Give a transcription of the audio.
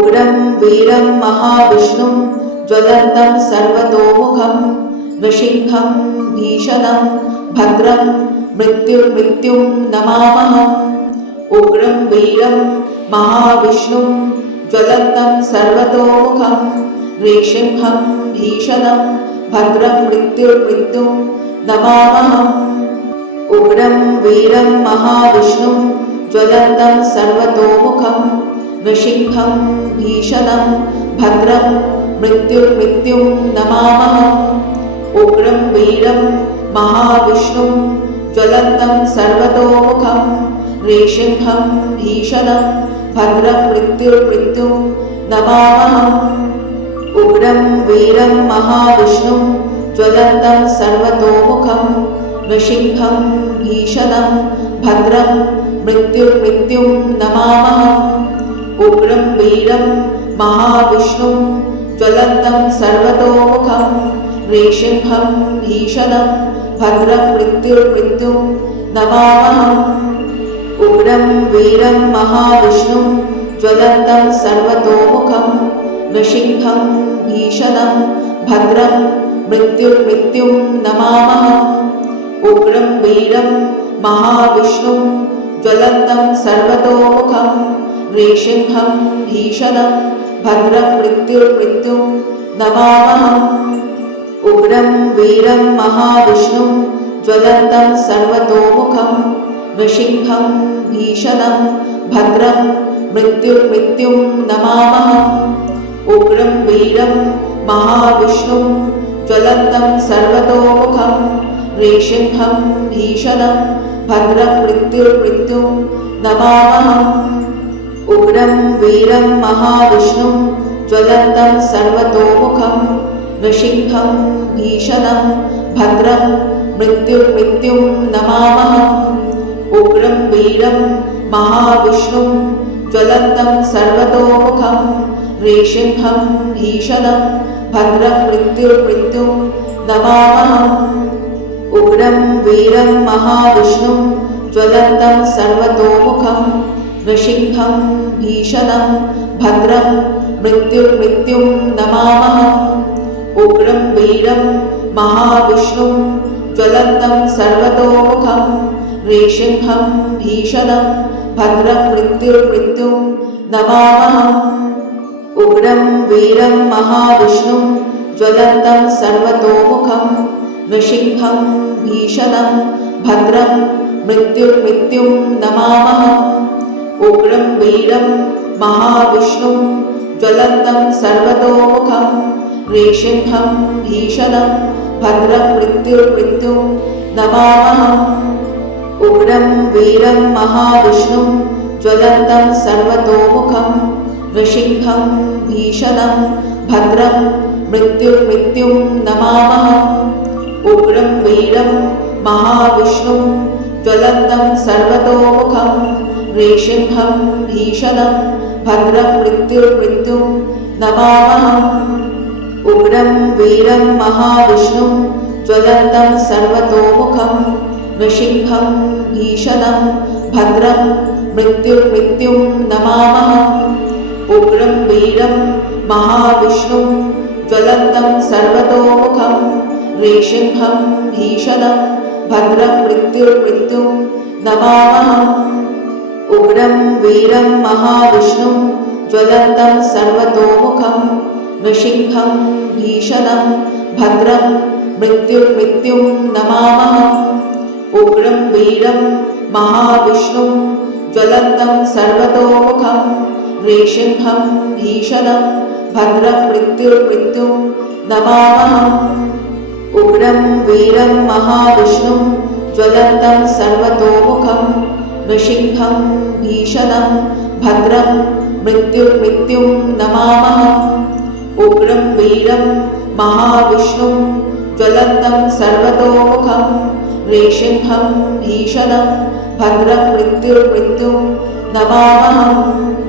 उग्रं वीरं महाविष्णुं ज्वलन्तं सर्वतोमुखं नृसिंहं भीषणं भद्रं मृत्युं नमामहम्। उग्रं वीरं महाविष्णुं ज्वलन्तं सर्वतोमुखं नृसिंहं भीषणं भद्रं मृत्युं नमामहम्। उग्रं वीरं महाविष्णुं ज्वलन्तं सर्वतोमुखं नृसिंहं भीषणं भद्रं मृत्युं नमामहम्। उग्रं वीरं महाविष्णुं ज्वलन्तं सर्वतोमुखं नृसिंहं भीषणं भद्रं मृत्युं नमामहम्। उग्रं वीरं महाविष्णुं ज्वलन्तं सर्वतोमुखं नृसिंहं भीषणं भद्रं मृत्युं नमामहम्। उग्रं वीरं महाविष्णुं ज्वलन्तं सर्वतोमुखं नृसिंहं भीषणं भद्रं मृत्युं नमामहम्। उग्रं वीरं महाविष्णुं ज्वलन्तं सर्वतोमुखं नृसिंहं भीषणं भद्रं मृत्युं नमामहम्। उग्रं वीरं महाविष्णुं ज्वलन्तं सर्वतोमुखं नृसिंहं भीषणं भद्रं मृत्युं नमामहम्। उग्रं वीरं महाविष्णुं ज्वलन्तं सर्वतोमुखं नृसिंहं भीषणं भद्रं मृत्युं नमामहम्। उग्रं वीरं महाविष्णुं ज्वलन्तं सर्वतोमुखं नृसिंहं भीषणं भद्रं मृत्युं नमामहम्। उग्रं वीरं महाविष्णुं ज्वलन्तं सर्वतोमुखं नृसिंहं भीषणं भद्रं मृत्युं नमामहम्। उग्रं वीरं महाविष्णुं ज्वलन्तं सर्वतोमुखं नृसिंहं भीषणं भद्रं मृत्युं नमामहम्। उग्रं वीरं महाविष्णुं ज्वलन्तं सर्वतोमुखं नृसिंहं भीषणं भद्रं मृत्युं नमामहम्। उग्रं वीरं महाविष्णुं ज्वलन्तं सर्वतोमुखं नृसिंहं भीषणं भद्रं मृत्युं नमामहम्। उग्रं वीरं महाविष्णुं ज्वलन्तं सर्वतोमुखं नृसिंहं भीषणं भद्रं मृत्युं नमामहम्। उग्रं वीरं महाविष्णुं ज्वलन्तं सर्वतोमुखं नृसिंहं भीषणं भद्रं मृत्युं नमामहम्। उग्रं वीरं महाविष्णुं ज्वलन्तं सर्वतोमुखं नृसिंहं भीषणं भद्रं मृत्युं नमामहम्। उग्रं वीरं महाविष्णुं ज्वलन्तं सर्वतोमुखं नृसिंहं भीषणं भद्रं मृत्युं नमामहम्। उग्रं वीरं महाविष्णुं ज्वलन्तं सर्वतोमुखं नृसिंहं भीषणं भद्रं मृत्युं नमामहम्। उग्रं वीरं महाविष्णुं ज्वलन्तं सर्वतोमुखं नृसिंहं भीषणं भद्रं मृत्युं नमामहम्। उग्रं वीरं महाविष्णुं ज्वलन्तं सर्वतोमुखं नृसिंहं भीषणं भद्रं मृत्युं नमामहम्। उग्रं वीरं महाविष्णुं ज्वलन्तं सर्वतोमुखं नृसिंहं भीषणं भद्रं मृत्युं नमामहम्। उग्रं वीरं महाविष्णुं ज्वलन्तं सर्वतोमुखं नृसिंहं भीषणं भद्रं मृत्युं नमामहम्। उग्रं वीरं महाविष्णुं ज्वलन्तं सर्वतोमुखं नृसिंहं भीषणं भद्रं मृत्युं नमामहम्।